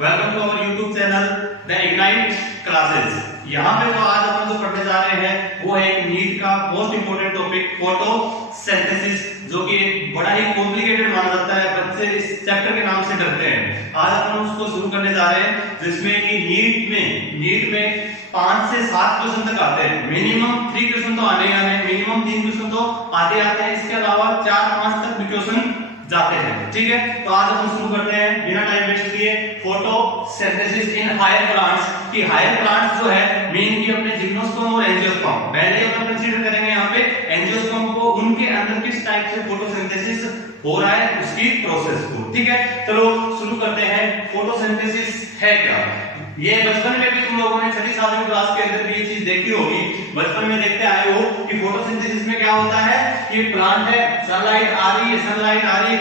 Welcome to our YouTube channel the Ignite Classes. यहाँ पे जो आज हम जो पढ़ने जा रहे हैं वो है नीट का मोस्ट इंपोर्टेंट टॉपिक फोटोसिंथेसिस, जो कि बड़ा ही कॉम्प्लिकेटेड माना जाता है। बच्चे इस चैप्टर के नाम से डरते हैं। आज हम उसको शुरू करने जा रहे हैं, जिसमें कि नीट में 5 से 7 क्वेश्चन तक आते हैं। मिनिमम 3 क्वेश्चन तो आने ही आने, मिनिमम 3 क्वेश्चन तो आते हैं। इसके अलावा 4-5 तक भी क्वेश्चन जाते हैं। ठीक है, तो आज हम शुरू करते हैं बिना टाइम वेस्ट किए। फोटोसिंथेसिस इन हायर प्लांट्स की हायर प्लांट्स जो है मेन की अपने जिम्नोस्पर्म और एंजियोस्पर्म, पहले हम कंसीडर करेंगे यहाँ पे एंजियोस्पर्म को, उनके अंदर किस टाइप से फोटोसिंथेसिस हो रहा है उसकी प्रोसेस को। ठीक है, चलो शुरू करते हैं। फोटोसिंथेसिस है क्या? ये बचपन में भी तुम लोगों ने 6ठी 7वीं क्लास के अंदर भी ये चीज देखी होगी, बचपन में देखते आए हो कि फोटोसिंथेसिस में क्या होता है कि प्लांट है, सनलाइट आ रही है,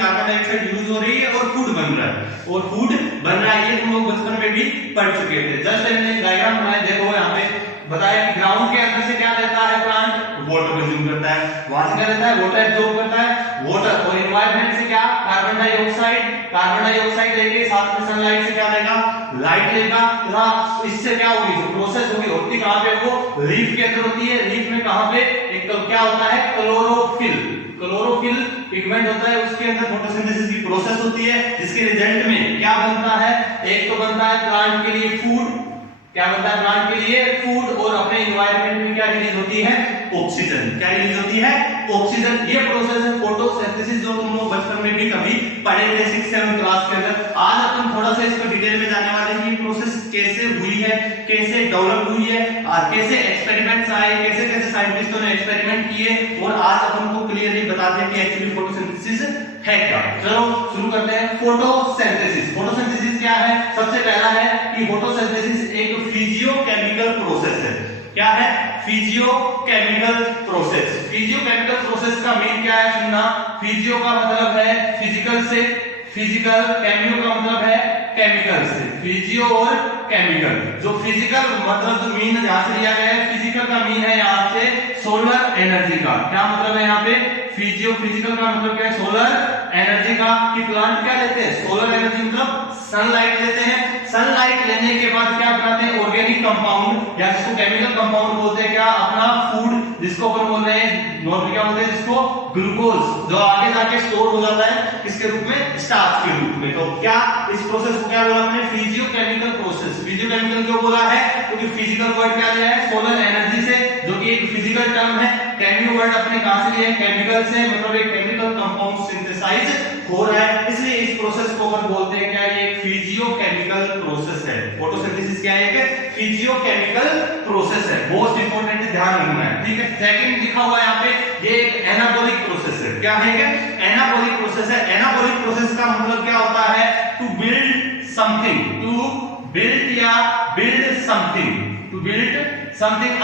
कार्बन डाइऑक्साइड यूज हो रही है और फूड बन रहा है, ये तुम लोग बचपन में भी पढ़ चुके थे। जस्ट मैंने डायग्राम बनाया, देखो यहाँ पे बताया कि ग्राउंड के अंदर से क्या लेता है प्लांट, वाटर कंज्यूम करता है, वहां से क्या लेता है, वाटर एब्जॉर्ब करता है, वाटर, और एनवायरनमेंट से क्या, कार्बन डाइऑक्साइड लेके साथ में सनलाइट से क्या लेगा, लाइट लेगा। इससे क्या होगी, जो प्रोसेस होती कहां पे, वो लीफ के अंदर होती है। लीफ में कहां पे एक क्या होता है, क्लोरोफिल पिगमेंट होता है, उसके अंदर फोटोसिंथेसिस की प्रोसेस होती है, जिसके रिजल्ट में क्या बनता है, एक तो बनता है प्लांट के लिए फूड, क्या बनता है प्लांट के लिए फूड, और अपने एनवायरनमेंट में क्या रिलीज होती है, ऑक्सीजन। क्या रिलीज होती है, ऑक्सीजन। ये प्रोसेस है फोटोसिंथेसिस, जो तुम लोग बचपन में भी कभी पढ़े 6-7 क्लास के अंदर। आज अपन थोड़ा सा इसको डिटेल में जाने वाले हैं कि प्रोसेस कैसे हुई है, कैसे डेवलप हुई है, और कैसे एक्सपेरिमेंट्स आए, कैसे साइंटिस्टों ने एक्सपेरिमेंट किए, और आज अपन को क्लियरली बताते हैं कि एक्चुअली फोटोसिंथेसिस है क्या। चलो शुरू करते हैं। फोटोसिंथेसिस क्या है? सबसे पहला है कि फोटोसिंथेसिस एक फिजियोकेमिकल प्रोसेस है। क्या है? फिजियोकेमिकल प्रोसेस का मीन क्या है सुनना। फिजियो का मतलब है फिजिकल से, केमियो का मतलब है केमिकल से। फिजियो और केमिकल, जो फिजिकल मतलब जो मीन यहां से लिया गया है, फिजिकल का मीन है यहां से सोलर एनर्जी का। क्या मतलब है यहाँ पे, फिजिकल का मतलब क्या है, सोलर एनर्जी का। कि प्लांट क्या लेते हैं, सोलर एनर्जी मतलब सनलाइट लेते हैं। सनलाइट लेने के बाद क्या बनाते हैं, ऑर्गेनिक कंपाउंड, या जिसको केमिकल कंपाउंड बोलते हैं, क्या अपना फूड, जिसको अपन बोल रहे हैं नॉर्मली क्या बोलते हैं, जिसको ग्लूकोज, जो आगे जाके स्टोर हो जाता है किसके रूप में, स्टार्च के रूप में। तो क्या इस प्रोसेस को क्या बोला हमने, फिजियोकेमिकल प्रोसेस। फिजियोकेमिकल क्यों बोला है, क्योंकि फिजिकल वर्ड क्या लिया है, सोलर एनर्जी से, जो कि एक फिजिकल टर्म है। केमियो वर्ड अपने कहां से लिया है, केमिकल से, मतलब एक केमिकल कंपाउंड सिंथेसाइज हो रहा है, इसलिए इस प्रोसेस को अपन बोलते हैं क्या, ये एक फिजियोकेमिकल प्रोसेस है। फोटोसिंथेसिस क्या है, एक फिजियोकेमिकल प्रोसेस है। मोस्ट इंपोर्टेंट ध्यान रखना है। ठीक है, सेकंड लिखा हुआ है यहाँ पे, ये एक एनाबॉलिक प्रोसेस है। क्या है, एनाबॉलिक प्रोसेस है। एनाबॉलिक प्रोसेस का मतलब क्या होता है, टू बिल्ड समथिंग,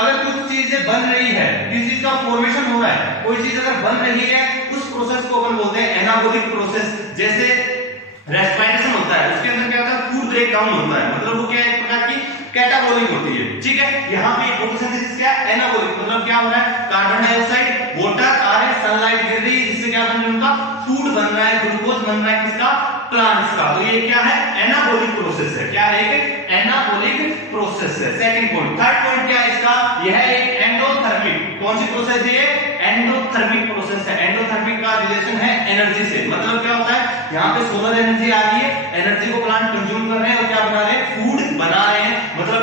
अगर कुछ चीजें बन रही है, किसी चीज का फॉर्मेशन हो रहा है, कोई चीज अगर बन रही है, उस प्रोसेस को अपन बोलते हैं एनाबॉलिक प्रोसेस। जैसे रेस्पिरेशन होता है, उसके अंदर क्या होता है, फूड ब्रेक डाउन होता है, मतलब वो क्या एक प्रकार की कैटाबॉलिक होती है। ठीक है, यहाँ पे फोटोसिंथेसिस क्या है, एनाबॉलिक, मतलब क्या हो रहा है, कार्बन डाइऑक्साइड, वाटर आ रहे, सनलाइट गिर रही है, जिससे क्या बन रहा है, उनका फूड बन रहा है, ग्लूकोज बन रहा है, किसका, प्लांट्स का। तो ये क्या है, एनाबॉलिक प्रोसेस है। क्या है, एक एनाबॉलिक प्रोसेस है। Second point. थर्ड पॉइंट क्या है इसका, यह है एक एंडोथर्मिक। कौन सी प्रोसेस है ये, एंडोथर्मिक प्रोसेस है। एंडोथर्मिक का रिलेशन है एनर्जी से, मतलब क्या होता है, यहाँ पे सोलर एनर्जी आ रही है, एनर्जी को प्लांट कंज्यूम कर रहे हैं और क्या बना रहे हैं, फूड बना रहे हैं। मतलब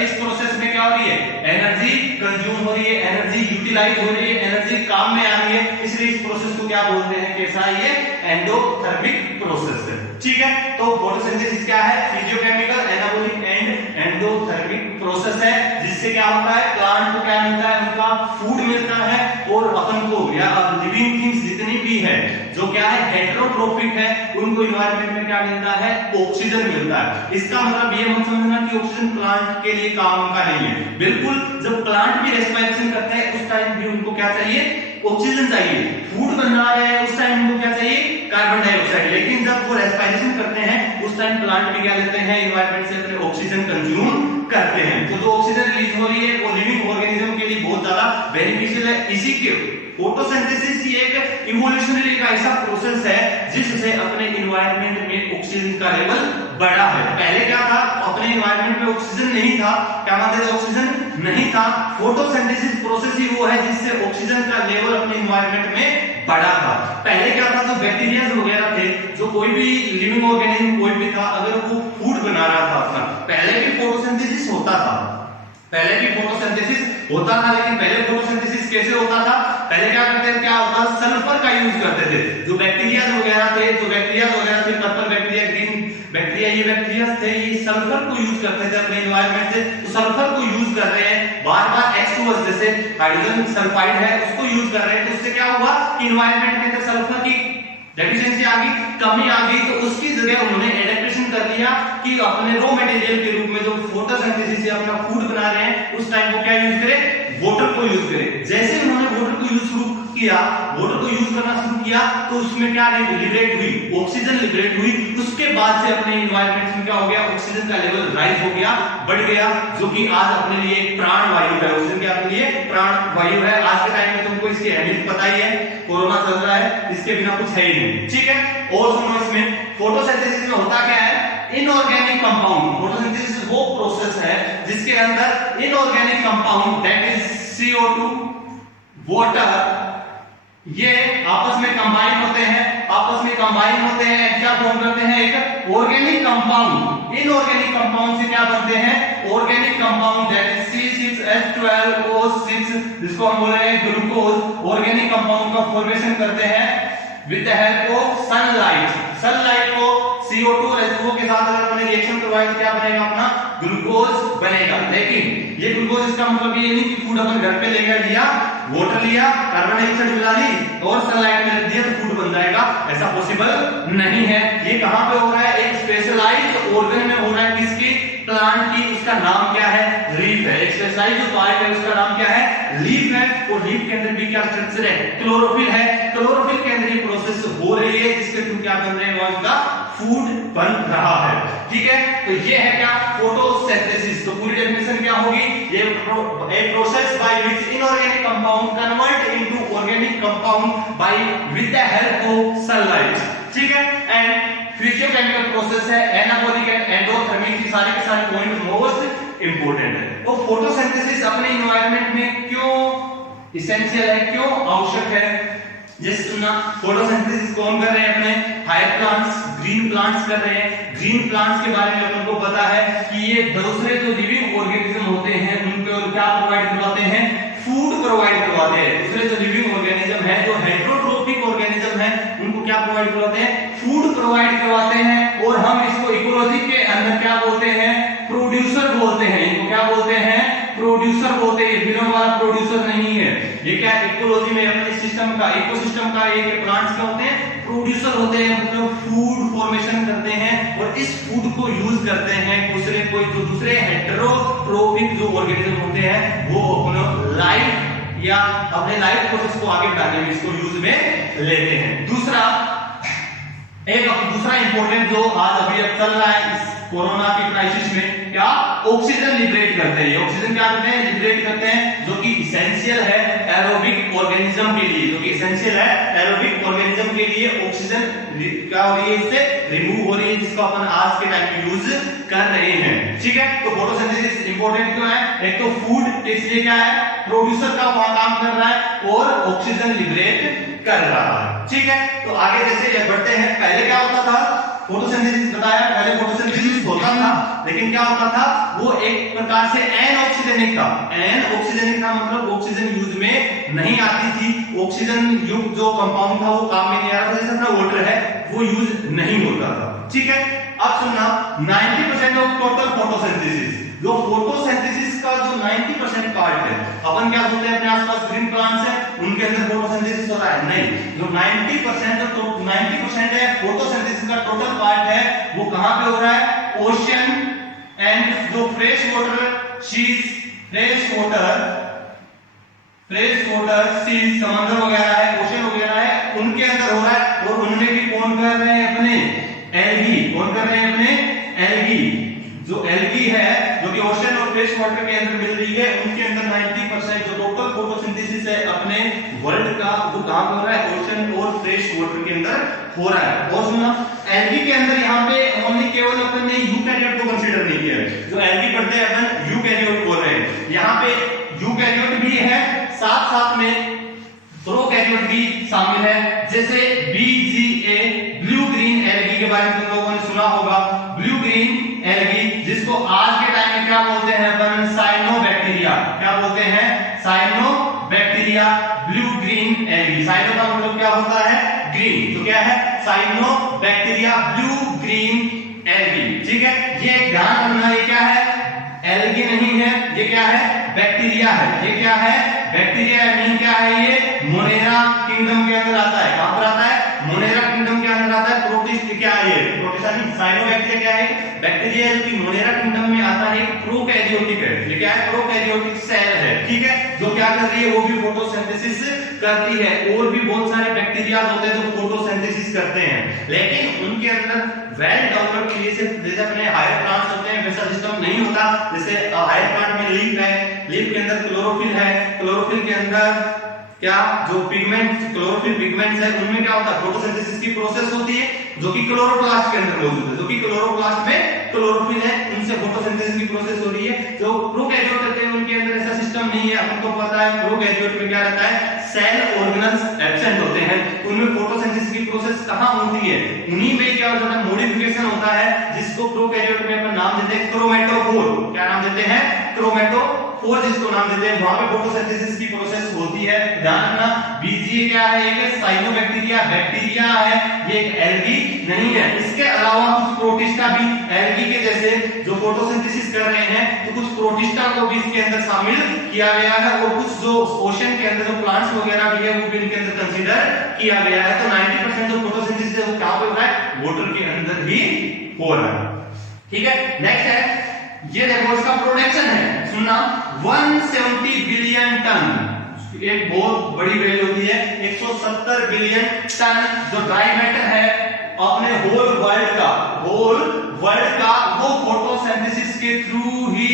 इस प्रोसेस में क्या हो रही है, एनर्जी कंज्यूम हो रही है, एनर्जी यूटिलाइज हो रही है, एनर्जी काम में आ रही है, इसलिए इस प्रोसेस को क्या बोलते हैं, कैसा, ये एंडोथर्मिक प्रोसेस है। ठीक है, तो फोटोसिंथेसिस क्या है, physiochemical, anabolic and endothermic process है, जिससे क्या होता है, प्लांट को क्या मिलता है, उनका फूड मिलता है, और अपन को या लिविंग थिंग्स जितनी भी है, जो क्या है हेटेरोट्रोपिक है, उनको एनवायरनमेंट में क्या मिलता है, ऑक्सीजन मिलता है। इसका मतलब ये मत समझना कि ऑक्सीजन प्लांट के लिए काम का नहीं है, बिल्कुल। जब प्लांट भी रेस्पिरेशन करते हैं उस टाइम भी उनको क्या चाहिए, ऑक्सीजन चाहिए। फूड बना रहे हैं उस टाइम उनको क्या चाहिए, कार्बन डाइऑक्साइड। लेकिन जब वो रेस्पिरेशन करते हैं उस टाइम प्लांट भी क्या लेते हैं, एनवायरनमेंट से अपने ऑक्सीजन कंज्यूम करते हैं। तो जो ऑक्सीजन रिलीज हो रही है वो लिविंग ऑर्गेनिज्म के लिए बहुत ज्यादा बेनिफिशियल है। इसी के फोटोसिंथेसिस ये एक इवोल्यूशनरी का ऐसा प्रोसेस है जिससे अपने एनवायरनमेंट में ऑक्सीजन का लेवल बढ़ा है। पहले क्या था, अपने एनवायरनमेंट में ऑक्सीजन नहीं था, क्या मानते थे, ऑक्सीजन नहीं था। फोटोसिंथेसिस प्रोसेस ही वो है जिससे ऑक्सीजन का लेवल अपने एनवायरनमेंट में बढ़ा था। पहले क्या था, जो बैक्टीरिया वगैरह थे, जो कोई भी लिविंग ऑर्गेनिज्म कोई भी था, अगर वो फूड बना रहा था अपना, पहले भी फोटोसिंथेसिस होता था, पहले भी फोटोसिंथेसिस होता था। लेकिन पहले फोटोसिंथेसिस कैसे होता था, पहले क्या करते थे, क्या होता, सल्फर का यूज करते थे। जो बैक्टीरिया वगैरह थे, पर्पल बैक्टीरिया, ग्रीन बैक्टीरिया, ये बैक्टीरिया थे, ये सल्फर को यूज करते थे अपने एनवायरनमेंट से। तो सल्फर को यूज कर रहे हैं बार-बार, H2S जैसे हाइड्रोजन सल्फाइड है उसको यूज कर रहे हैं, तो उससे क्या हुआ कि एनवायरनमेंट के अंदर सल्फर की डेफिशिएंसी आ गई, कमी आ गई। तो उसकी जगह उन्होंने एडेप्टेशन कर लिया कि अपने रॉ मटेरियल के रूप में जो फोटोसिंथेसिस से अपना फूड बना रहे हैं, उस टाइम को क्या यूज करें, वाटर को यूज करें। जैसे उन्होंने वाटर को यूज शुरू किया, वाटर को यूज करना शुरू किया, तो उसमें क्या लिबरेट हुई, ऑक्सीजन लिबरेट हुई। उसके बाद से अपने एनवायरनमेंट में क्या हो गया, ऑक्सीजन का लेवल राइज हो गया, बढ़ गया, जो कि आज अपने लिए एक प्राण वायु है। ऑक्सीजन क्या अपने लिए प्राण वायु है। आज के टाइम में तुमको इसकी अहमियत पता ही है, कोरोना चल रहा है, इसके बिना कुछ है ही नहीं, ठीक है। और सुनो, इसमें फोटोसिंथेसिस में होता क्या है, इनऑर्गेनिक कंपाउंड। फोटोसिंथेसिस वो प्रोसेस है जिसके अंदर inorganic compound that is CO2, water, ये आपस में कंबाइन होते हैं, क्या फॉर्म करते हैं, एक ऑर्गेनिक कंपाउंड। इनऑर्गेनिक कंपाउंड से क्या बनते हैं, organic compound that is C6H12O6, जिसको हम बोल रहे हैं ग्लूकोज। ऑर्गेनिक कंपाउंड का फॉर्मेशन करते हैं with the help of sunlight को CO2 और H2O के साथ अगर हमने रिएक्शन करवाया तो क्या बनेगा, अपना ग्लूकोज बनेगा। लेकिन ये ग्लूकोज, इसका मतलब ये नहीं कि फूड अपन घर पे लेकर लिया, वाटर लिया, कार्बन डाइऑक्साइड मिला ली और सनलाइट में रख दिया तो फूड बन जाएगा, ऐसा पॉसिबल नहीं है। ये कहां पे हो रहा है, एक स्पेशलाइज्ड ऑर्गन में हो रहा है, किसकी, प्लांट की। उसका नाम क्या है, लीफ है। एक स्पेशलाइज्ड पार्ट है, उसका नाम क्या है, लीफ है। और लीफ के अंदर भी क्या स्ट्रक्चर है, क्लोरोफिल है। क्लोरोफिल के अंदर ये प्रोसेस हो रही है जिसके थ्रू क्या बन रहे हैं, उसका फूड बन रहा है, ठीक है। तो ये है क्या, फोटोसिंथेसिस। तो पूरी डेफिनेशन क्या होगी, ये a process by which inorganic compound convert into organic compound by with the help of sunlight, ठीक है। एंड फिजियोकेमिकल प्रोसेस है, एनाबॉलिक एंड एंडोथर्मिक, की सारे के सारे पॉइंट मोस्ट इंपोर्टेंट है। तो फोटोसिंथेसिस अपने एनवायरनमेंट में क्यों एसेंशियल है, क्यों आवश्यक है। जैसे सुना, फोटोसिंथेसिस कौन कर रहे हैं, अपने हायर प्लांट्स, ग्रीन प्लांट्स कर रहे हैं। ग्रीन प्लांट्स के बारे में अपन को पता है कि ये दूसरे जो लिविंग ऑर्गेनिज्म होते हैं उनको क्या प्रोवाइड करवाते हैं, फूड प्रोवाइड करवाते हैं। दूसरे जो लिविंग ऑर्गेनिज्म है, जो हेटेरोट्रोफिक ऑर्गेनिज्म है, उनको क्या प्रोवाइड करवाते हैं, फूड प्रोवाइड करवाते हैं। और हम इसको इकोलॉजी के अंदर क्या बोलते हैं, प्रोड्यूसर बोलते हैं। इनको क्या बोलते हैं, प्रोड्यूसर बोलते हैं। विनोम वाला प्रोड्यूसर नहीं है ये, क्या इकोलॉजी में अपने सिस्टम का, इकोसिस्टम का, ये प्लांट्स क्या होते हैं, प्रोड्यूसर होते हैं, मतलब फूड फॉर्मेशन करते हैं और इस फूड को यूज करते हैं दूसरे हेटेरोट्रोफिक जो ऑर्गेनिज्म होते हैं वो अपना लाइफ या अपने लाइफ प्रोसेस को आगे बढ़ाने में इसको यूज में लेते हैं। दूसरा इंपॉर्टेंट जो आज अभी अब चल रहा है इस कोरोना की क्राइसिस में, क्या, ऑक्सीजन लिबरेट करते हैं। ऑक्सीजन क्या करते हैं, लिबरेट करते हैं, जो कि एसेंशियल है एरोबिक ऑर्गेनिज्म के लिए, के लिए ऑक्सीजन क्या हो रही है, इससे रिमूव हो रही है, जिसको अपन आज के टाइम में यूज कर रहे हैं, ठीक है। तो फोटोसिंथेसिस इंपॉर्टेंट क्यों है, एक तो फूड के लिए क्या है, प्रोड्यूसर का काम कर रहा है और ऑक्सीजन लिबरेट कर रहा है, ठीक है। तो आगे जैसे बढ़ते हैं, पहले क्या होता था, फोटोसिंथेसिस बताया, पहले फोटोसिंथेसिस होता था, लेकिन क्या होता था, वो एक प्रकार से एनऑक्सीजेनिक था। एनऑक्सीजेनिक था मतलब ऑक्सीजन यूज में नहीं आती थी, ऑक्सीजन युक्त जो कंपाउंड था वो काम में नहीं आ रहा था, जैसे अपना वाटर है वो यूज नहीं होता था, ठीक है। अब सुनना, 90% ऑफ टोटल फोटोसिंथेसिस, जो फोटोसिंथेसिस का जो 90% पार्ट है, अपन क्या सोचते हैं अपने आसपास ग्रीन प्लांट्स हैं उनके अंदर फोटोसिंथेसिस हो रहा है, नहीं। जो 90% है फोटोसिंथेसिस का टोटल पार्ट है वो कहां पे हो रहा है, ओशियन एंड जो fresh water seas, fresh water seas, समंदर वगैरह है, ओशियन वगैरह है, उनके अंदर हो रहा है। और उनमें भी कौन कर रहे हैं, अपने एल्गी, कौन कर रहे हैं, अपने एल्गी। जो एल्गी है जो कि ओशन और फ्रेश वाटर के अंदर मिल रही है, उनके अंदर 90% जो टोटल फोटोसिंथेसिस है अपने वर्ल्ड का वाटर के अंदर हो रहा है। और सुनना, एल्गी के अंदर यहाँ पे ओनली केवल अपन ने यूकैरियोट को कंसीडर नहीं किया है। जो एल्गी पढ़ते हैं अपन यूकैरियोट बोल रहे हैं, यहाँ पे यूकैरियोट भी है, साथ साथ में प्रोकैरियोट भी शामिल है। जैसे BGA ब्लू ग्रीन एल्गी के बारे में तुम लोगों ने सुना होगा। ब्लू ग्रीन एल्गी जिसको आज के टाइम में क्या बोलते हैं अपन, साइनोबैक्टीरिया। क्या बोलते हैं, cyanobacteria blue green algae. Cyano का मतलब क्या होता है, ग्रीन, तो क्या है साइनोबैक्टीरिया ब्लू ग्रीन एल्गी। ठीक है, ये ध्यान रखना, ये क्या है, एल्गी नहीं है, ये क्या है, बैक्टीरिया है। ये क्या है, बैक्टीरिया मीन क्या है, ये मोनेरा किंगडम के अंदर आता है। कहां पर आता है, मोनेरा किंगडम के अंदर आता है। प्रोटिस्ट क्या है, ये प्रोटिस्टा नहीं, साइनोबैक्टीरिया क्या है, बैक्टीरिया जो कि मोनेरा किंगडम में आता है, प्रोकैरियोटिक है। ये क्या है, प्रोकैरियोटिक सेल है। ठीक है, जो क्या कर रही है, वो भी फोटोसिंथेसिस करती है। और भी बहुत सारे बैक्टीरिया होते हैं जो फोटोसिंथेसिस करते हैं, लेकिन उनके अंदर वेल डेवलप्ड जैसे अपने हायर प्लांट्स होते हैं वैसा सिस्टम नहीं होता। जैसे हायर प्लांट में लीफ है, लीफ के अंदर क्लोरोफिल है, क्लोरोफिल के अंदर क्या जो पिगमेंट, क्लोरोफिल पिगमेंट्स है, उनमें क्या होता है, फोटोसिंथेसिस की प्रोसेस होती है जो कि क्लोरोप्लास्ट के अंदर मौजूद है। जो कि क्लोरोप्लास्ट में क्लोरोफिल है, उनसे फोटोसिंथेसिस की प्रोसेस हो रही है। जो प्रोकैरियोट होते हैं उनके अंदर ऐसा सिस्टम नहीं है। अपन को पता है प्रोकैरियोट में क्या रहता है, सेल ऑर्गेनल्स एब्सेंट होते हैं, उनमें फोटोसिंथेसिस की प्रोसेस कहां होती है, उन्हीं में क्या होता है, मॉडिफिकेशन होता है, जिसको प्रोकैरियोट में अपन नाम देते हैं क्रोमेटोफोर। क्या नाम देते हैं, क्रोमेटोफोर जिसको नाम देते हैं, वहां पे फोटोसिंथेसिस की प्रोसेस होती है। ध्यान रखना, BGA क्या है, एक साइनोबैक्टीरिया बैक्टीरिया है, ये एक एल्गी नहीं है। इसके अलावा कुछ प्रोटिस्टा भी एल्गी के जैसे जो फोटोसिंथेसिस कर रहे हैं, तो कुछ प्रोटिस्टा को भी इसके अंदर शामिल किया गया है। और कुछ जो ओशन के अंदर जो प्लांट्स वगैरह भी है वो भी इनके अंदर कंसीडर किया गया है। तो 90% जो फोटोसिंथेसिस है वो कहां पे हो रहा है, वाटर के अंदर ही हो रहा है। ठीक है, नेक्स्ट है, ये देखो इसका प्रोडक्शन है, सुनना, 170 बिलियन टन, एक बहुत बड़ी वैल्यू होती है, 170 बिलियन टन जो ड्राई मैटर है अपने होल वर्ल्ड का वो फोटोसिंथेसिस के थ्रू ही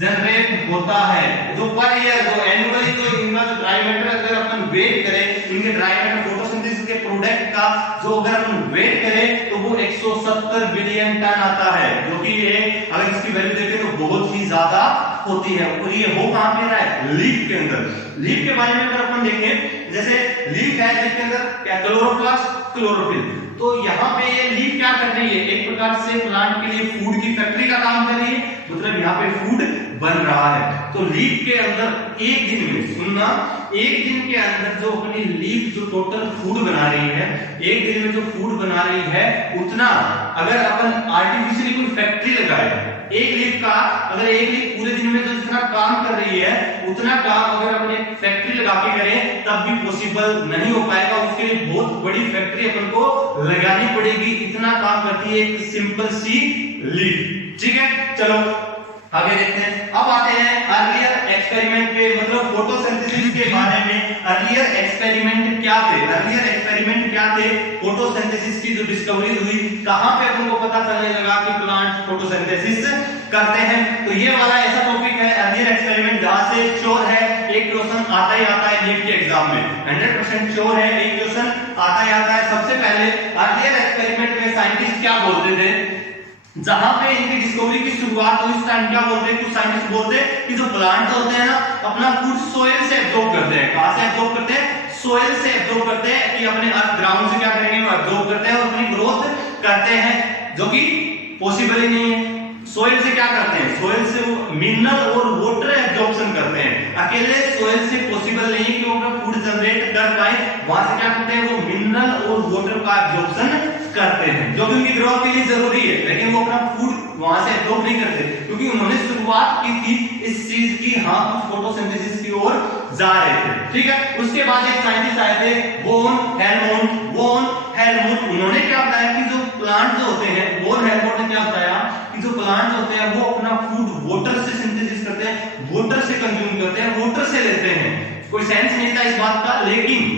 जनरेट होता है। जो पर ईयर जो एनुअली जो इनका जो ड्राई मैटर अगर अपन वेट करें, इनके ड्राई मैटर फोटोसिंथेसिस के प्रोडक्ट का जो अगर अपन वेट करें तो वो 170 बिलियन टन आता है, जो कि ये अगर इसकी वैल्यू देखें तो बहुत ही ज्यादा होती है। और ये हो कहां पे रहा है, लीफ के अंदर। लीफ के बारे में अगर अपन देखें, जैसे लीफ है, लीफ के अंदर क्या, क्लोरोप्लास्ट, क्लोरोफिल। तो यहाँ पे ये लीफ क्या कर रही है, एक प्रकार से प्लांट के लिए फूड की फैक्ट्री का काम कर रही है, मतलब यहाँ पे फूड बन रहा है। तो लीफ के अंदर एक दिन में, सुनना, एक दिन के अंदर जो अपनी लीफ जो टोटल फूड बना रही है, एक दिन में जो फूड बना रही है, उतना अगर अपन आर्टिफिशियली कोई फैक्ट्री लगाए, एक लीफ का अगर एक लीफ पूरे दिन में जो जितना काम कर रही है, उतना काम अगर अपने फैक्ट्री लगा के करें तब भी पॉसिबल नहीं हो पाएगा। उसके लिए बहुत बड़ी फैक्ट्री अपन को लगानी पड़ेगी, इतना काम करती है एक सिंपल सी लीफ। ठीक है, चलो आगे देखते हैं। अब आते हैं अर्लियर एक्सपेरिमेंट पे, मतलब फोटोसिंथेसिस के बारे में अर्लियर एक्सपेरिमेंट क्या थे, अर्लियर एक्सपेरिमेंट क्या थे, फोटोसिंथेसिस की जो डिस्कवरी हुई, कहां पे अपन को पता चलने लगा कि प्लांट फोटोसिंथेसिस करते हैं। तो ये वाला ऐसा टॉपिक है अर्लियर एक्सपेरिमेंट, जहां से श्योर है एक क्वेश्चन आता ही आता है नीट के एग्जाम में, 100% श्योर है एक क्वेश्चन आता ही आता है। सबसे पहले अर्लियर एक्सपेरिमेंट में साइंटिस्ट क्या बोलते थे, जहां पे इनकी डिस्कवरी की शुरुआत हुई, उस टाइम क्या बोलते हैं, कुछ साइंटिस्ट बोलते हैं कि जो प्लांट होते हैं ना, अपना फूड सोइल से एब्जॉर्ब करते हैं। कहां से एब्जॉर्ब करते हैं, सोइल से एब्जॉर्ब करते हैं, कि अपने अर्थ ग्राउंड से क्या करेंगे, वो एब्जॉर्ब करते हैं और अपनी ग्रोथ करते हैं, जो कि पॉसिबल ही नहीं है। सोइल से क्या करते हैं, सोइल से वो मिनरल और वाटर एब्जॉर्प्शन करते हैं। अकेले सोइल से पॉसिबल नहीं कि वो अपना फूड जनरेट कर पाए, वहां से क्या करते हैं, वो मिनरल और वाटर का एब्जॉर्प्शन करते हैं, जो कि उनकी ग्रोथ के लिए जरूरी है, लेकिन वो अपना फूड वहां से एब्जॉर्ब नहीं करते, क्योंकि उन्होंने शुरुआत की थी इस चीज की, हाँ कुछ फोटोसिंथेसिस की ओर जा रहे थे। ठीक है, उसके बाद एक साइंटिस्ट आए थे, वोन हेलमुट, उन्होंने क्या बताया कि जो प्लांट जो होते हैं, वोन हेलमुट ने क्या बताया कि जो प्लांट होते हैं वो अपना फूड वाटर से सिंथेसिस करते हैं, वाटर से कंज्यूम करते हैं, वाटर से लेते हैं। कोई सेंस नहीं था इस बात का, लेकिन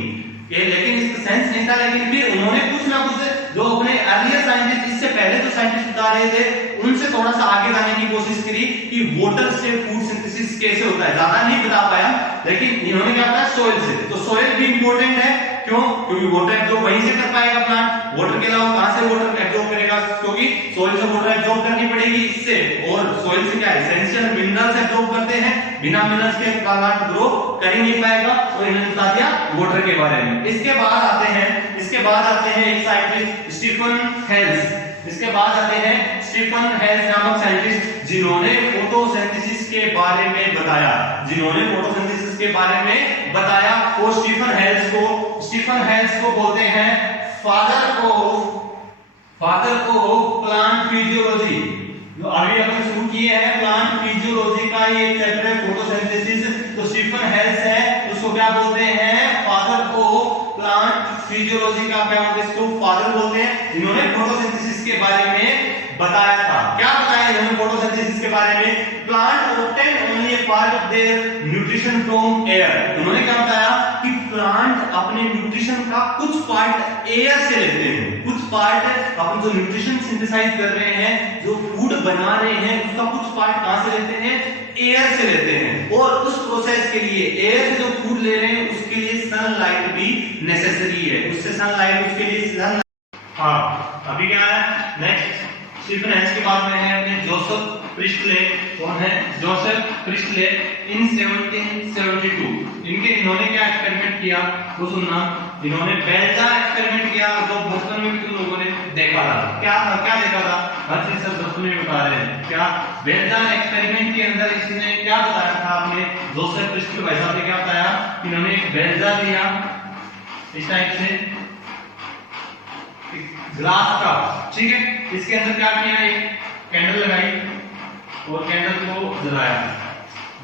इसका सेंस नहीं था, लेकिन फिर उन्होंने कुछ ना कुछ जो अपने अर्लियर साइंटिस्ट, इससे पहले जो साइंटिस्ट बता रहे थे, उनसे थोड़ा सा आगे जाने की कोशिश करी कि वाटर से फूड सिंथेसिस कैसे होता है। ज्यादा नहीं बता पाया, लेकिन इन्होंने क्या बताया, सोइल से। तो सोइल भी इंपॉर्टेंट है, क्यों? क्योंकि वाटर एब्जॉर्ब वहीं से कर पाएगा प्लांट, वाटर के अलावा कहां से वाटर एब्जॉर्ब करेगा? क्योंकि सोइल से वाटर एब्जॉर्ब करनी पड़ेगी इससे, और सोइल से क्या एसेंशियल मिनरल्स एब्जॉर्ब करते हैं, बिना मिनरल्स के प्लांट ग्रो कर ही नहीं पाएगा। तो इन्होंने बता दिया वाटर के बारे में। इसके बाद आते हैं एक साइंटिस्ट स्टीफन हेल्स। इसके बाद आते हैं स्टीफन हेल्स नामक साइंटिस्ट, जिन्होंने फोटोसिंथेसिस के बारे में बताया, और स्टीफन हेल्स को बोलते हैं फादर ऑफ प्लांट फिजियोलॉजी। जो अभी हमने शुरू किए हैं प्लांट फिजियोलॉजी का ये चैप्टर है फोटोसिंथेसिस, तो स्टीफन हेल्स है, उसको क्या बोलते हैं? फादर ऑफ प्लांट फिजियोलॉजी का क्या बोलते हैं? इसको फादर बोलते हैं, जिन्होंने फोटोसिंथेसिस के बारे में बताया था। क्या बताया इन्होंने फोटोसिंथेसिस के बारे में? Plant obtain only a part of their nutrition from air. उन्होंने क्या बताया कि प्लांट अपने न्यूट्रिशन का कुछ पार्ट एयर से लेते हैं, कुछ पार्ट अपन जो न्यूट्रिशन सिंथेसाइज कर रहे हैं, जो फूड बना रहे हैं, उसका कुछ पार्ट कहां से लेते हैं? एयर से लेते हैं। और उस प्रोसेस के लिए एयर से जो फूड ले रहे हैं उसके लिए सनलाइट भी नेसेसरी है, उससे सनलाइट उसके लिए अभी क्या है नेक्स्ट स्टीफन हेल्स के बाद में है अपने जोसेफ प्रिस्टले। कौन है? Joseph Presley. इन 1772 इन्होंने क्या एक्सपेरिमेंट किया वो सुनना। इन्होंने बेलजार एक्सपेरिमेंट किया, जो बचपन में भी तुम लोगों ने देखा था। क्या देखा था? हर चीज सब बचपन में बता रहे हैं। क्या बेलजार एक्सपेरिमेंट के अंदर इसने क्या बताया था? आपने जोसेफ प्रिस्टले भाई साहब ने क्या बताया? इन्होंने एक बेलजार लिया इस टाइप से ग्लास का, ठीक है, इसके अंदर क्या किया? एक कैंडल लगाई और कैंडल को जलाया।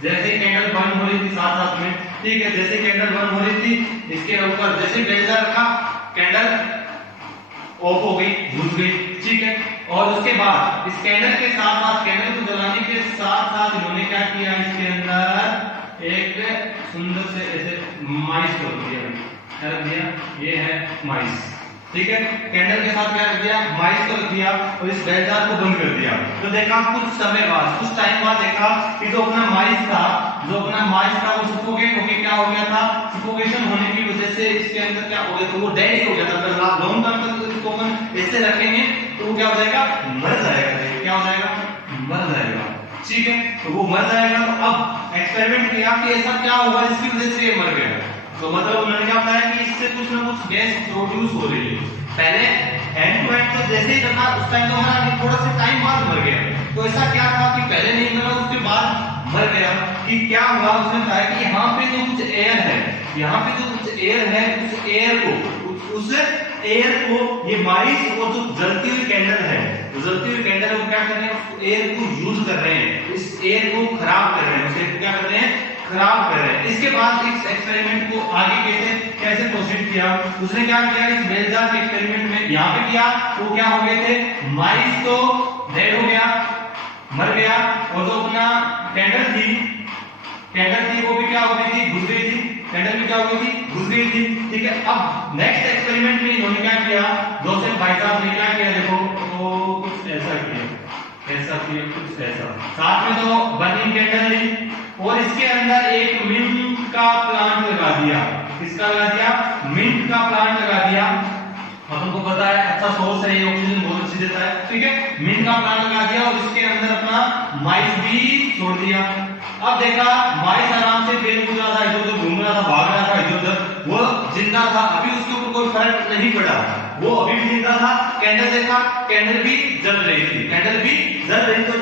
जैसे कैंडल बंद हो रही थी साथ में, ठीक है, जैसे कैंडल बंद हो रही थी इसके ऊपर जैसे बेलजार रखा, कैंडल ऑफ हो गई, बुझ गई, ठीक है। और उसके बाद इस कैंडल के साथ कैंडल को जलाने के साथ इन्होंने क्या किया? इसके अंदर एक सुंदर से ऐसे माइस को रख दिया, ये है माइस, ठीक है। कैंडल के साथ क्या रख दिया? माइस को रख दिया और इस बेलजार को बंद कर दिया। तो देखा कुछ टाइम बाद देखा कि जो अपना माइस था वो सफोकेट होके क्या हो गया था? सफोकेशन होने की वजह से इसके अंदर क्या हो गया था? वो डेड हो गया था। अगर लॉन्ग टर्म तक इसको अपन ऐसे रखेंगे तो वो क्या हो जाएगा? मर जाएगा। क्या हो जाएगा? मर जाएगा, ठीक है। तो वो मर जाएगा। तो अब एक्सपेरिमेंट किया कि ऐसा क्या होगा इसकी वजह से ये मर गया। तो मतलब उन्होंने क्या बताया कि इससे कुछ ना कुछ गैस प्रोड्यूस हो रही है। पहले एंड टू एंड तो जैसे ही करना उस टाइम तो हमारा थोड़ा सा टाइम बाद मर गया। तो ऐसा क्या था कि पहले नहीं मरा उसके बाद मर गया? कि क्या हुआ? उसने बताया कि यहाँ पे जो कुछ एयर है, उस एयर को ये माइस और जो जलती हुई कैंडल है, वो क्या कर रहे हैं? उस एयर को यूज कर रहे हैं, इस एयर को खराब कर रहे हैं, उस एयर को क्या कर रहे हैं? खराब कर रहे हैं। इसके बाद इस एक्सपेरिमेंट को आगे कैसे प्रोसीड किया? उसने क्या किया? इस बेलजार के एक्सपेरिमेंट में यहाँ पे किया तो क्या हो गए थे? माइस तो डेड हो गया, मर गया, और जो अपना कैंडल थी वो भी क्या हो गई थी? बुझ गई थी। कैंडल भी क्या हो गई थी? बुझ गई थी, ठीक है। अब नेक्स्ट एक्सपेरिमेंट में इन्होंने क्या किया? जोसेफ भाई साहब ने क्या किया? देखो तो कुछ ऐसा किया, कुछ ऐसा। साथ में तो बर्निंग कैंडल ली और इसके अंदर एक मिंट का प्लांट लगा दिया। किसका लगा दिया? मिंट का प्लांट लगा दिया। तुमको पता है अच्छा सोर्स है, ये ऑक्सीजन बहुत अच्छी देता है, ठीक है। मिंट का प्लांट लगा दिया और इसके अंदर अपना माइस भी छोड़ दिया। अब देखा माइस आराम से पेड़ कूद रहा था, इधर-उधर घूम रहा था, भाग रहा था इधर-उधर, वो जिंदा था। अभी उसके ऊपर कोई फर्क नहीं पड़ा, वो अभी भी जिंदा था। कैंडल देखा, कैंडल भी जल रही थी, तो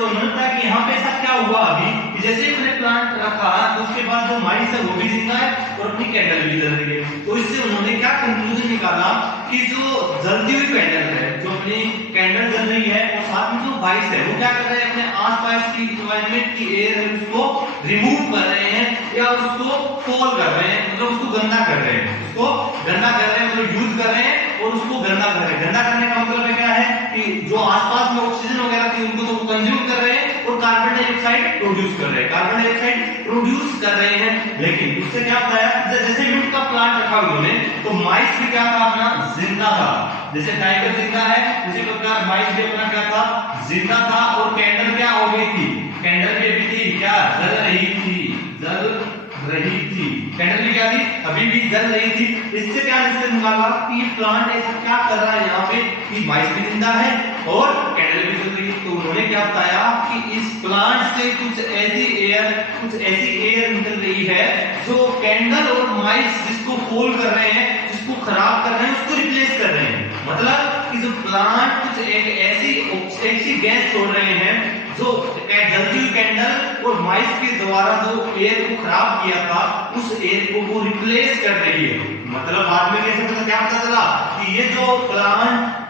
उन्होंने कहा कि यहाँ पे ऐसा क्या हुआ अभी कि जैसे मैंने प्लांट रखा तो उसके बाद जो माइस है वो भी जिंदा है और अपनी कैंडल भी जल रही है। तो इससे उन्होंने क्या कंक्लूजन निकाला कि जो जलती हुई कैंडल है, जो अपनी कैंडल जल रही है और साथ में जो माइस है वो क्या कर रहे हैं? अपने आसपास की एनवायरनमेंट की एयर है उसको रिमूव कर रहे हैं या उसको फॉल कर रहे हैं, मतलब उसको गंदा कर रहे हैं, मतलब यूज कर रहे हैं और उसको गंदा कर रहे हैं। गंदा करने का मतलब क्या है कि जो आसपास में ऑक्सीजन वगैरह थी उनको तो कंज्यूम कर रहे हैं और कार्बन डाइऑक्साइड प्रोड्यूस कर रहे हैं। लेकिन उससे क्या होता है? जैसे मिंट का प्लांट रखा उन्होंने तो माइस भी क्या था? अपना जिंदा था। जैसे टाइगर जिंदा है उसी प्रकार माइस भी अपना क्या था? जिंदा था। और कैंडल क्या हो गई थी? कैंडल भी अभी थी क्या? जल रही थी। कैंडल भी क्या थी? अभी भी जल रही थी। इससे क्या निष्कर्ष निकाला कि ये प्लांट ऐसा क्या कर रहा है यहाँ पे कि माइस भी जिंदा है और कैंडल भी जल रही है। तो उन्होंने क्या बताया कि इस प्लांट से कुछ ऐसी एयर निकल रही है जो कैंडल और माइस जिसको होल कर रहे हैं, जिसको खराब कर रहे हैं, उसको रिप्लेस कर रहे हैं। मतलब कि जो प्लांट कुछ एक ऐसी गैस छोड़ रहे हैं जो जलती हुई कैंडल और माइस के द्वारा जो एयर को खराब किया था उस एयर को वो रिप्लेस कर रही है। मतलब बाद में कैसे पता क्या पता चला कि ये जो प्लांट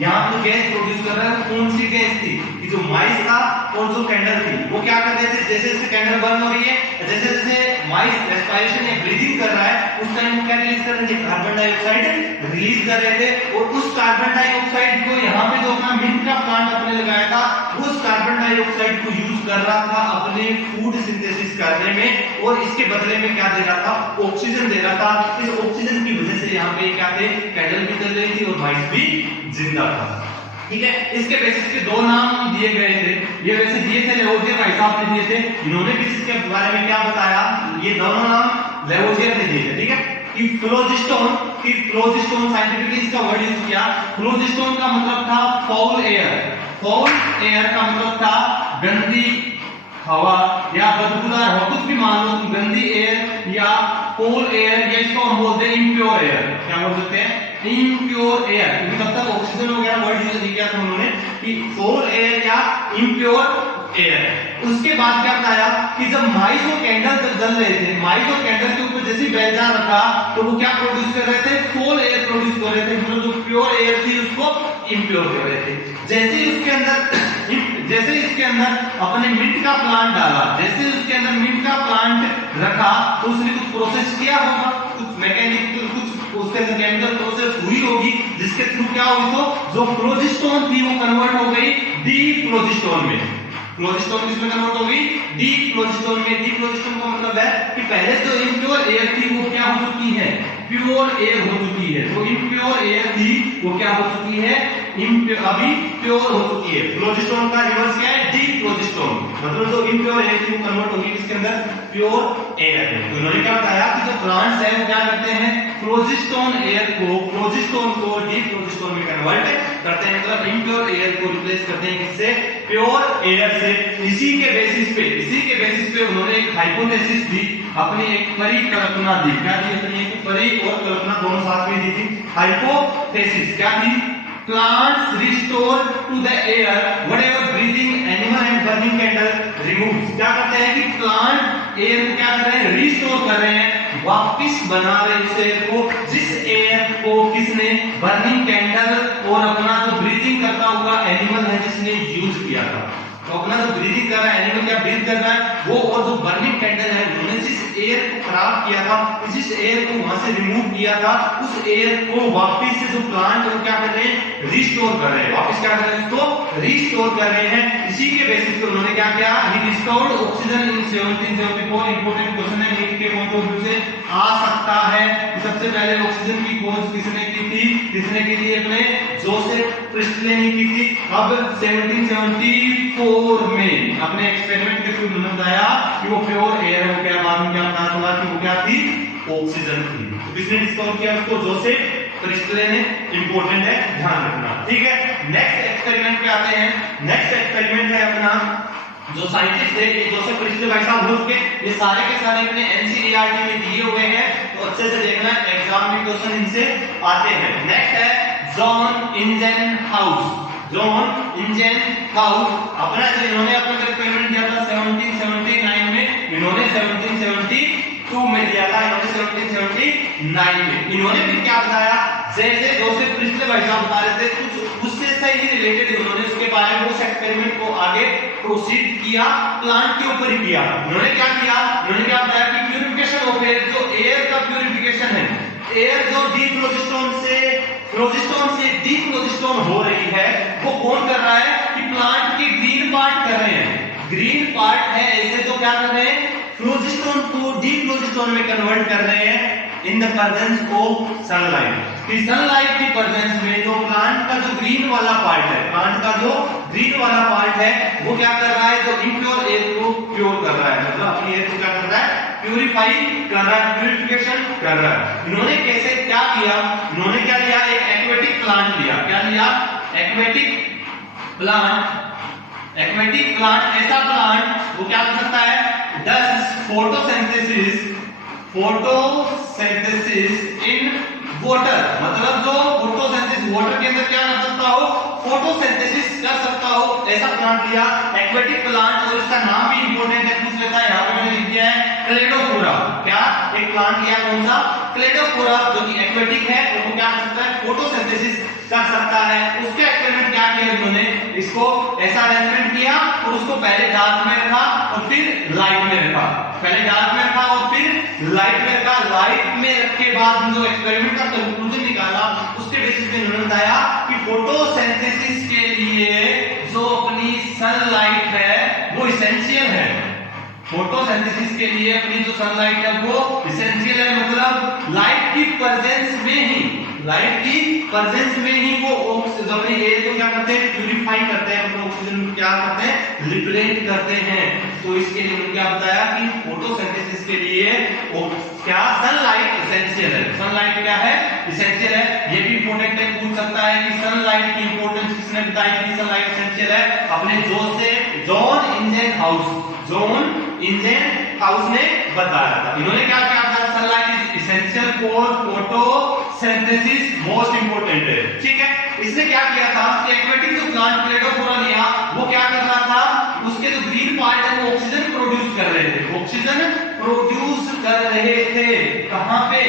यहाँ पे गैस प्रोड्यूस कर रहा है कौन सी गैस थी कि जो माइस था और जो कैंडल थी वो क्या कर रहे थे, जैसे जैसे कैंडल बर्न हो रही है, जैसे जैसे माइस रेस्पिरेशन या ब्रीथिंग कर रहा है उस टाइम वो क्या रिलीज कर रहे थे, कार्बन डाइऑक्साइड रिलीज कर रहे थे। और उस कार्बन डाइऑक्साइड को यहाँ पे जो अपना मिंट का प्लांट अपने लगाया था उस कार्बन डाइऑक्साइड को यूज कर रहा था अपने फूड सिंथेसिस करने में और इसके बदले में क्या दे रहा था, ऑक्सीजन दे रहा था। इस ऑक्सीजन की वजह से यहाँ पे क्या थे, कैंडल भी चल रही थी और माइस भी जिंदा था। ठीक है, इसके बेसिस पे दो नाम दिए गए थे। ये वैसे दिए थे लेवोजियर भाई साहब ने दिए थे, इन्होंने भी इसके बारे में क्या बताया, ये दोनों नाम लेवोजियर ने दिए थे। ठीक है, कि फ्लोजिस्टोन साइंटिफिकली इसका वर्ड यूज किया। फ्लोजिस्टोन का मतलब था फाउल एयर। फाउल एयर का मतलब था गंदी हवा या बदबूदार हवा, कुछ भी मान लो तुम, गंदी एयर या फोल एयर या इसको हम बोलते हैं इम्प्योर एयर। क्या बोल सकते हैं, इम्प्योर एयर, क्योंकि तब तक ऑक्सीजन वगैरह वर्ड यूज नहीं किया था उन्होंने, कि फोल एयर या इम्प्योर एयर। उसके बाद क्या बताया कि जब माइस और कैंडल जल रहे थे, माइस और कैंडल के ऊपर जैसे बेलचा रखा तो वो क्या प्रोड्यूस कर रहे थे, फोल एयर प्रोड्यूस कर रहे थे। मतलब जो प्योर एयर थी उसको इम्प्योर कर रहे थे। जैसे इसके अंदर अपने मिंट का प्लांट डाला, जैसे उसके अंदर मिंट का प्लांट रखा तो उसने कुछ प्रोसेस किया होगा, कुछ मैकेनिकल, कुछ उसके अंदर केमिकल प्रोसेस हुई होगी जिसके थ्रू क्या हुई, तो जो फ्लोजिस्टोन थी वो कन्वर्ट हो गई डी फ्लोजिस्टोन में। फ्लोजिस्टोन किसमें कन्वर्ट हो गई, डी फ्लोजिस्टोन में। डी फ्लोजिस्टोन का मतलब है कि पहले जो इम्प्योर एयर थी वो क्या हो चुकी है, प्योर एयर हो चुकी है। तो इम्प्योर एयर थी वो क्या हो चुकी है, अभी प्योर हो चुकी है। फ्लोजिस्टोन का रिवर्स क्या है, डी फ्लोजिस्टोन। मतलब जो इम्प्योर एयर थी वो कन्वर्ट होगी किसके अंदर, प्योर एयर में। तो उन्होंने क्या बताया कि जो प्लांट्स है वो क्या करते हैं, फ्लोजिस्टोन को डी फ्लोजिस्टोन में कन्वर्ट करते हैं, मतलब इम्प्योर एयर को रिप्लेस करते हैं किससे, प्योर एयर से। इसी के बेसिस पे उन्होंने एक हाइपोथेसिस दी, अपनी एक परिकल्पना दी। क्या दी अपनी, एक परि और कल्पना दोनों साथ में दी थी। हाइपोथेसिस क्या थी, plants restore to the air whatever breathing animal and burning candle removes। क्या करते हैं कि प्लांट एयर को क्या कर रहे हैं, रिस्टोर कर रहे हैं, वापस बना रहे हैं उस एयर को जिस एयर को किसने, बर्निंग कैंडल और अपना जो ब्रीथिंग करता हुआ एनिमल है जिसने यूज किया था। तो अपना जो ब्रीथिंग कर रहा है एनिमल, क्या ब्रीथ कर रहा है वो, और जो बर्निंग कैंडल है उन्होंने जिस एयर को खराब किया था, जिस एयर को वहां से रिमूव किया था, उस एयर को वापस से जो प्लांट है वो क्या कर रहे हैं, रिस्टोर कर रहे हैं। वापस क्या कर रहे हैं, उसको रिस्टोर कर रहे हैं। इसी के बेसिस पे उन्होंने क्या किया, ही restored oxygen in 1774। Important question है, नीट के पॉइंट ऑफ व्यू से आ सकता है। सबसे पहले ऑक्सीजन की खोज किसने की थी, अपने जोसेफ प्रिस्टले ने की थी। अब 1774 में अपने एक्सपेरिमेंट के थ्रू उन्होंने बताया कि वो प्योर एयर है। वो क्या, बाद में क्या पता चला कि वो क्या थी, ऑक्सीजन थी। तो किसने डिस्कवर किया उसको, जोसेफ प्रिस्टले ने। इंपॉर्टेंट है, ध्यान रखना। ठीक है, नेक्स्ट एक्सपेरिमेंट पे आते हैं। नेक्स्ट एक्सपेरिमेंट है अपना, जो साइंटिस्ट है ये जोसेफ प्रिस्टले भाई साहब ग्रुप के, ये सारे के सारे अपने एनसीईआरटी में दिए हुए हैं, तो अच्छे से देखना, एग्जाम में क्वेश्चन इनसे आते हैं। नेक्स्ट है जॉन इंजेनहाउस। अपना इन्होंने अपना एक्सपेरिमेंट किया था 1779 में, इन्होंने 1772 में दिया था, इन्होंने 1779 में। इन्होंने भी क्या बताया, जैसे जोसेफ प्रिस्टले भाई साहब बता रहे थे कुछ उससे सही रिलेटेड, उन्होंने उसके बारे में उस एक्सपेरिमेंट को आगे प्रोसीड किया, प्लांट के ऊपर ही किया। उन्होंने क्या किया, उन्होंने क्या बताया कि प्यूरिफिकेशन ऑफ एयर, जो एयर का प्यूरिफिकेशन है, एयर जो डी फ्लोजिस्टोन से डी फ्लोजिस्टोन हो रही है, वो कौन कर रहा है कि प्लांट के ग्रीन पार्ट कर रहे हैं। ग्रीन पार्ट है ऐसे तो क्या कर रहे हैं, फ्लोजिस्टोन को डी फ्लोजिस्टोन में कन्वर्ट कर रहे हैं। In the presence of sunlight, कि सनलाइट की प्रेजेंस में जो प्लांट का जो ग्रीन वाला पार्ट है, प्लांट का जो ग्रीन वाला पार्ट है वो क्या कर रहा है, जो इम्प्योर एयर को प्योर कर रहा है, मतलब अपनी एयर को क्या कर रहा है, प्यूरिफाई कर रहा है, प्यूरिफिकेशन कर रहा है। इन्होंने कैसे क्या किया, इन्होंने क्या लिया, एक एक्वेटिक प्लांट लिया, क्या लिया, एक्वेटिक प्लांट। एक्वेटिक प्लांट ऐसा प्लांट वो क्या कर सकता है, does photosynthesis, photosynthesis in water, मतलब जो फोटोसिंथेसिस वाटर के अंदर क्या कर सकता हो, फोटोसिंथेसिस कर सकता हो, ऐसा प्लांट लिया, एक्वेटिक प्लांट। और इसका नाम भी इंपॉर्टेंट है, पूछ लेता है, यहाँ पे मैंने लिख दिया है क्लेडोफोरा। क्या एक प्लांट लिया, कौन सा, क्लेडोफोरा, जो कि एक्वेटिक है, वो क्या कर सकता है, फोटोसिंथेसिस कर सकता है। उसके एक्सपेरिमेंट क्या किया उन्होंने, इसको ऐसा अरेंजमेंट किया और उसको पहले डार्क में रखा और फिर लाइट में रखा, पहले डार्क में रखा और फिर लाइट में रखा। लाइट में रखे बाद जो एक्सपेरिमेंट का कंक्लूजन निकाला, उसके बेसिस पे उन्होंने बताया कि फोटोसिंथेसिस के लिए जो अपनी सनलाइट है वो इसेंशियल है। फोटोसिंथेसिस के लिए अपनी जो सनलाइट है वो इसेंशियल है, मतलब लाइट की प्रेजेंस में ही, लाइट की प्रेजेंस में ही वो ऑक्सीजन अपने एयर को क्या करते हैं, प्यूरिफाई करते हैं, मतलब ऑक्सीजन को क्या करते हैं, लिबरेट करते हैं। तो इसके लिए उन्होंने क्या बताया कि फोटोसिंथेसिस के लिए क्या सनलाइट इसेंशियल है। सनलाइट क्या है, इसेंशियल है। ये भी इंपॉर्टेंट है, पूछ सकता है कि सनलाइट की इंपॉर्टेंस किसने बताई कि सनलाइट इसेंशियल है, अपने जॉन इंजेन हाउस ने बताया था। इन्होंने क्या कहा था, sunlight is essential for photosynthesis, most important है, ठीक है। इसने क्या किया था कि एक्वेटिक जो प्लांट क्लेडोफोरा लिया, वो क्या कर रहा था, उसके जो ग्रीन पार्ट है वो ऑक्सीजन प्रोड्यूस कर रहे थे, ऑक्सीजन प्रोड्यूस कर रहे थे। कहां पे,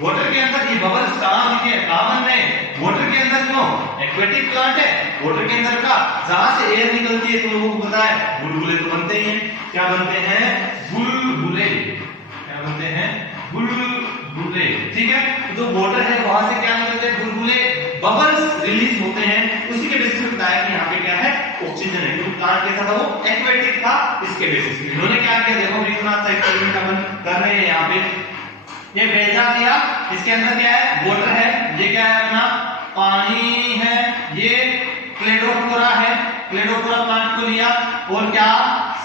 वाटर के अंदर। ये बबल्स कहां दिखे, कहां बन रहे हैं, वाटर के अंदर। क्यों, एक्वेटिक प्लांट है, वाटर के अंदर का जहां से एयर निकलती है, तुम लोगों को पता है बुलबुले तो बनते ही हैं। क्या बनते हैं, बुलबुले, क्या बनते हैं, बुलबुले, ठीक है। तो वाटर है वहां से क्या निकलते हैं, बुलबुले, बबल्स रिलीज होते हैं। उसी के बेसिस पे बताया कि यहाँ पे क्या है, ऑक्सीजन है, क्योंकि प्लांट कैसा था, वो एक्वेटिक था। इसके बेसिस पे इन्होंने क्या किया, देखो इतना अच्छा एक्सपेरिमेंट अपन कर रहे हैं यहाँ पे। ये भेजा दिया, इसके अंदर क्या है, वाटर है, ये क्या है अपना पानी है, ये क्लेडोफोरा है, क्लेडोफोरा प्लांट को लिया और क्या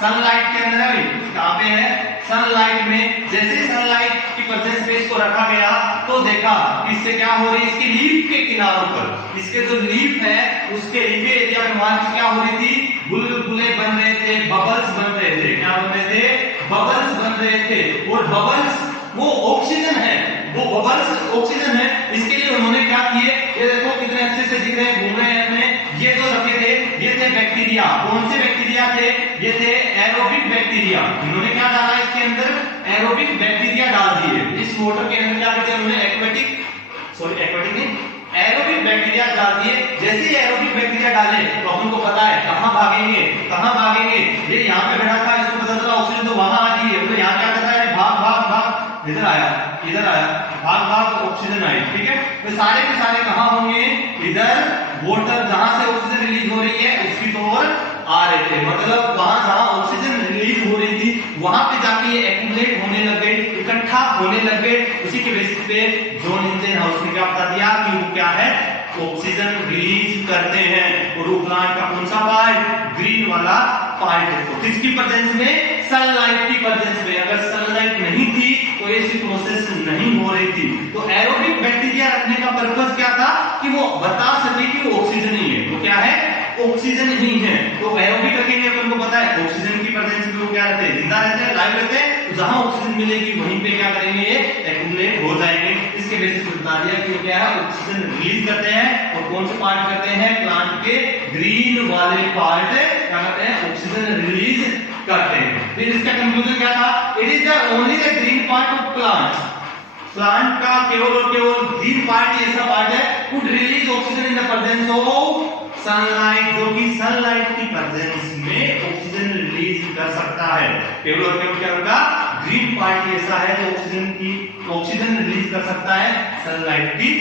सनलाइट के अंदर है, कहां पे है, सनलाइट में। जैसे सनलाइट की प्रेजेंस पे इसको रखा गया तो देखा इससे क्या हो रही है, इसकी लीफ के किनारों पर, इसके जो लीफ है उसके लीफ एरिया में वहां क्या हो रही थी, बुलबुले बन रहे थे, बबल्स बन रहे थे। क्या बन रहे थे, बबल्स बन रहे थे। और बबल्स वो ऑक्सीजन है, वो बबल्स ऑक्सीजन है। इसके लिए उन्होंने क्या किए, ये देखो कितने अच्छे से दिख रहे हैं, घूम रहे हैं अपने। ये जो रखे थे ये थे बैक्टीरिया, कौन से बैक्टीरिया थे, ये थे एरोबिक बैक्टीरिया। इन्होंने क्या डाला इसके अंदर, एरोबिक बैक्टीरिया डाल दिए इस वाटर के अंदर। क्या कहते हैं उन्होंने, एक्वेटिक नहीं, एरोबिक बैक्टीरिया डाल दिए। जैसे ही एरोबिक बैक्टीरिया डाले तो अपन को पता है कहां भागेंगे, कहां भागेंगे। ये यहां पे बैठा था, इसको पता चला ऑक्सीजन तो वहां आ गई है, तो यहां क्या कर रहा है, भाग भाग भाग, इधर आया, इधर आया, भाग भाग ऑक्सीजन आई, ठीक है। तो सारे के सारे कहां होंगे, इधर वाटर जहां से ऑक्सीजन रिलीज हो रही है उसकी ओर आ रहे थे, मतलब वहां जहां ऑक्सीजन रिलीज हो रही थी वहां पे जाके ये एक्यूमुलेट होने लग गए, इकट्ठा होने लग गए। उसी के बेसिस पे जॉन इंजेन हाउस ने क्या बता दिया कि वो क्या है, ऑक्सीजन रिलीज करते हैं। और वो प्लांट का कौन सा पार्ट, ग्रीन वाला पार्ट है। तो किसकी प्रेजेंस में, सनलाइट की प्रेजेंस में। अगर सनलाइट नहीं थी तो ऐसी प्रोसेस नहीं हो रही थी। तो एरोबिक बैक्टीरिया रखने का पर्पस क्या था कि वो बता सके कि वो ऑक्सीजन ही है, तो क्या है, ऑक्सीजन ही है। तो एरोबिक रखेंगे, अपन को पता है ऑक्सीजन की प्रेजेंस में वो क्या रहते हैं, जिंदा रहते हैं, लाइव रहते हैं। तो जहां ऑक्सीजन मिलेगी वहीं पे क्या करेंगे, ये एक्यूमुलेट हो जाएंगे। इसके बेसिस पे बता दिया कि क्या है, ऑक्सीजन रिलीज करते हैं। और कौन से पार्ट करते हैं, प्लांट के ग्रीन वाले पार्ट क्या करते हैं, ऑक्सीजन रिलीज करते हैं। फिर इसका कंक्लूजन क्या था, it is the only the green part of plant. Plant का केवल और केवल ग्रीन पार्ट ही ऐसा पार्ट है could release oxygen in the presence of sunlight, जो कि सनलाइट की प्रेजेंस में ऑक्सीजन रिलीज कर सकता है। केवल और केवल क्या होगा, ग्रीन पार्ट ही ऐसा है जो ऑक्सीजन रिलीज कर सकता है सनलाइट की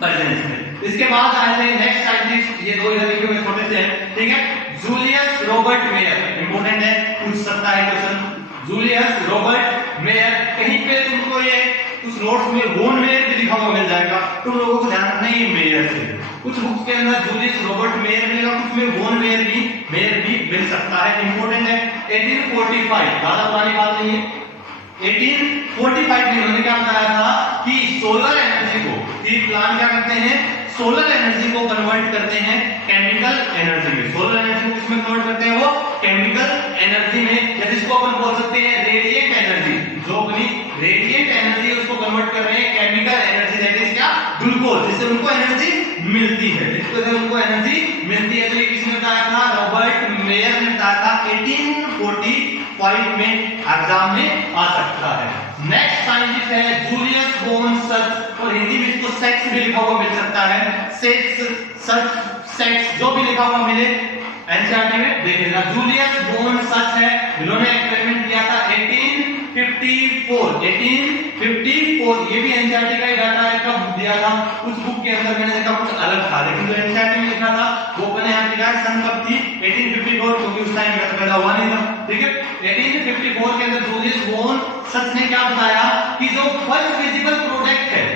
प्रेजेंस में। इसके बाद आए थे नेक्स्ट साइंटिस्ट, ये दो इधर लिखे हुए छोटे से हैं, ठीक है। जूलियस रॉबर्ट मेयर, इंपॉर्टेंट है, पूछ सकता है क्वेश्चन। जूलियस रॉबर्ट मेयर, कहीं पे तुमको ये कुछ नोट्स में वोन मेयर भी लिखा हुआ मिल जाएगा, तुम लोगों को ध्यान रखना है मेयर से। कुछ बुक्स के अंदर जूलियस रॉबर्ट मेयर मिलेगा, कुछ में वोन मेयर भी मिल सकता है। इंपॉर्टेंट है 1845, ज्यादा पुरानी बात नहीं है। 1845 में उन्होंने क्या बताया था कि सोलर एनर्जी को, ये प्लांट क्या करते हैं, सोलर एनर्जी को कन्वर्ट करते हैं केमिकल एनर्जी में। सोलर एनर्जी को किसमें कन्वर्ट करते हैं, वो केमिकल एनर्जी में, या जिसको अपन बोल सकते हैं रेडिएंट एनर्जी। जो अपनी रेडिएंट एनर्जी है उसको कन्वर्ट कर रहे हैं केमिकल एनर्जी, दैट इज क्या, ग्लूकोज, जिससे उनको एनर्जी मिलती है, जिससे उनको एनर्जी मिलती है। तो ये किसने बताया था, रॉबर्ट मेयर ने बताया था। 1845 में एग्जाम में आ सकता है। नेक्स्ट साइंटिस्ट है जूलियस बोन सच, और हिंदी में इसको सेक्स भी लिखा हुआ मिल सकता है, सेक्स सच सेक्स, जो भी लिखा हुआ मिले एनसीईआरटी में देख लेना। जूलियस बोन सच है, इन्होंने एक्सपेरिमेंट किया था 1854, ये भी एनसीईआरटी का ही डाटा है, कब दिया था, कुछ बुक के अंदर मैंने देखा कुछ अलग था, लेकिन जो एनसीईआरटी में लिखा था वो अपने यहाँ की सन कब थी, 1854, क्योंकि उस टाइम मैं तो पैदा हुआ नहीं था, ठीक है। 1854 के अंदर जूलियस बोन सच ने क्या बताया कि जो फर्स्ट विजिबल प्रोडक्ट है,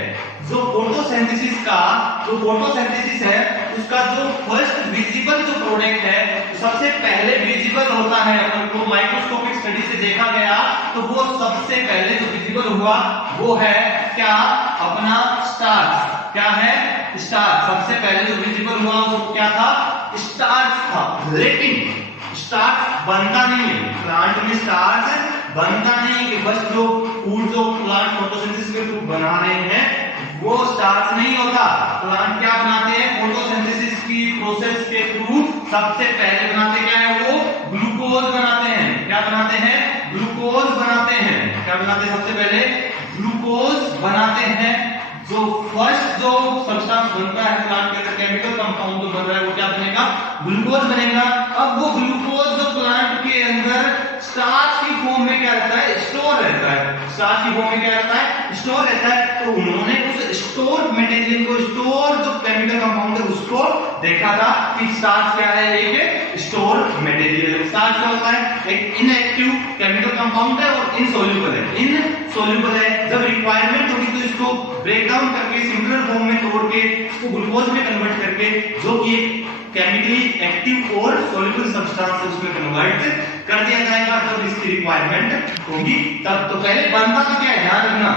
जो फोटोसिंथेसिस का, जो फोटोसिंथेसिस है उसका जो फर्स्ट विजिबल जो प्रोडक्ट है, सबसे पहले विजिबल होता है, अपन को माइक्रोस्कोपिक स्टडी से देखा गया तो वो सबसे पहले जो विजिबल हुआ वो है क्या, अपना स्टार्च। क्या है, स्टार्च। सबसे पहले जो विजिबल हुआ वो क्या था, स्टार्च था। लेकिन स्टार्च बनता नहीं है प्लांट में, स्टार्च बनता नहीं है कि बस जो फूड जो प्लांट फोटोसिंथेसिस के थ्रू बना रहे हैं वो स्टार्च नहीं होता। प्लांट क्या बनाते हैं, फोटोसिंथेसिस की प्रोसेस के थ्रू सबसे पहले बनाते क्या है, वो ग्लूकोज बनाते हैं। क्या बनाते हैं, ग्लूकोज बनाते हैं। क्या बनाते हैं, सबसे पहले ग्लूकोज बनाते हैं। जो फर्स्ट जो सब्सटेंस बनता है प्लांट के अंदर, केमिकल कंपाउंड जो बन रहा है वो क्या बनेगा, ग्लूकोज बनेगा। अब वो ग्लूकोज जो प्लांट के अंदर स्टार्च की फॉर्म में क्या रहता है, स्टोर रहता है। स्टार्च की फॉर्म में क्या रहता है, स्टोर रहता है। तो उन्होंने उस स्टोर मटेरियल को, स्टोर जो केमिकल कंपाउंड है उसको देखा था कि स्टार्च क्या है, एक स्टोर मटेरियल। स्टार्च क्या होता है, एक इनएक्टिव केमिकल कंपाउंड है और इनसोल्यूबल है। इनसोल्यूबल है, जब रिक्वायरमेंट होगी तो इसको ब्रेक डाउन करके सिंगुलर फॉर्म में तोड़ के इसको ग्लूकोज में कन्वर्ट करके, जो कि केमिकली एक्टिव और सोल्यूबल सब्सटेंस उसमें कन्वर्ट कर दिया जाएगा तब इसकी रिक्वायरमेंट होगी तब। तो पहले बनता तो क्या है, ध्यान रखना,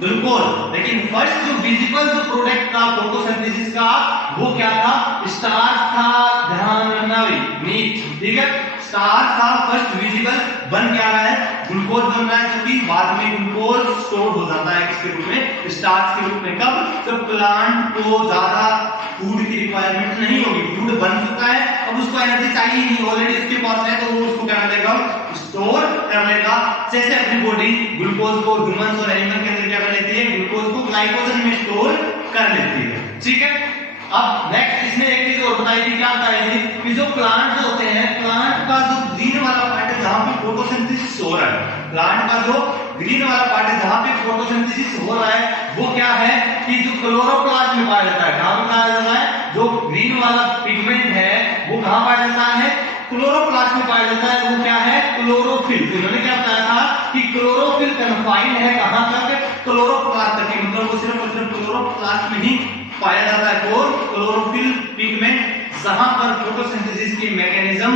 ग्लूकोज। लेकिन फर्स्ट जो विजिबल जो प्रोडक्ट था फोटोसिंथेसिस का वो क्या था, स्टार्च था। ध्यान रखना भाई, नीट, ठीक है। स्टार्च था फर्स्ट विजिबल, बन क्या रहा है, ग्लूकोज बन रहा है, जो कि बाद में ग्लूकोज स्टोर हो जाता है किसके रूप में, स्टार्च के रूप में। कब, जब प्लांट को ज्यादा फूड की रिक्वायरमेंट नहीं होगी, फूड बन चुका है, अब उसको एनर्जी चाहिए नहीं, ऑलरेडी इसके पास है, तो वो उसको क्या कर लेगा, स्टोर कर लेगा। जैसे अपनी बॉडी ग्लूकोज को ह्यूमंस और एनिमल के अंदर क्या कर लेती है, ग्लूकोज को ग्लाइकोजन में स्टोर कर लेती है, ठीक है। अब नेक्स्ट इसमें एक चीज और बताई थी, क्या बताई थी कि जो प्लांट जो होते हैं, प्लांट का जो ग्रीन वाला पार्ट है जहां पे फोटोसिंथेसिस हो रहा है, प्लांट का जो ग्रीन वाला पार्ट है जहां पे फोटोसिंथेसिस हो रहा है वो क्या है कि जो क्लोरोप्लास्ट में पाया जाता है। कहां पे पाया जाता है, जो ग्रीन वाला पिगमेंट है वो कहां पाया जाता है, क्लोरोप्लास्ट में पाया जाता है। वो क्या है, क्लोरोफिल। तो इन्होंने क्या बताया था कि क्लोरोफिल कन्फाइंड है कहां तक, क्लोरोप्लास्ट तक, मतलब वो सिर्फ और सिर्फ क्लोरोप्लास्ट में ही पाया जाता है। और क्लोरोफिल पिगमेंट जहां पर फोटोसिंथेसिस की मैकेनिज्म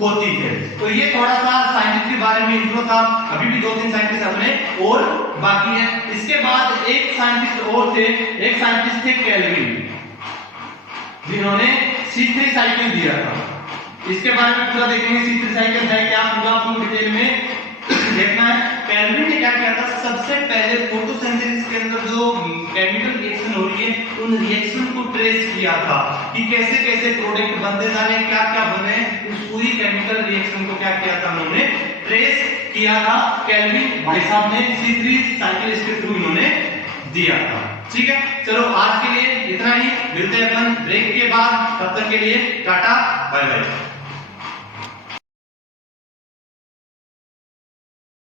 होती है। तो ये थोड़ा सा साइंटिस्ट के बारे में इंट्रो था। अभी भी 2-3 साइंटिस्ट अपने और बाकी हैं। इसके बाद एक साइंटिस्ट और थे, एक साइंटिस्ट थे केल्विन, जिन्होंने C3 साइकिल दिया था। इसके बारे में पूरा देखेंगे, C3 साइकिल है क्या, पूरा आपको डिटेल में देखना है। केल्विन ने क्या किया था, सबसे पहले फोटोसिंथेसिस के अंदर जो केमिकल रिएक्शन हो रही है उन रिएक्शन को ट्रेस किया था कि कैसे कैसे प्रोडक्ट बनते जा रहे हैं, क्या क्या बन रहे हैं। उस पूरी केमिकल रिएक्शन को क्या किया था, उन्होंने ट्रेस किया था। केल्विन भाई साहब ने C3 साइकिल इसके थ्रू इन्होंने दिया था, ठीक है। चलो आज के लिए इतना ही, मिलते हैं अपन ब्रेक के बाद, तब तक के लिए टाटा बाय बाय।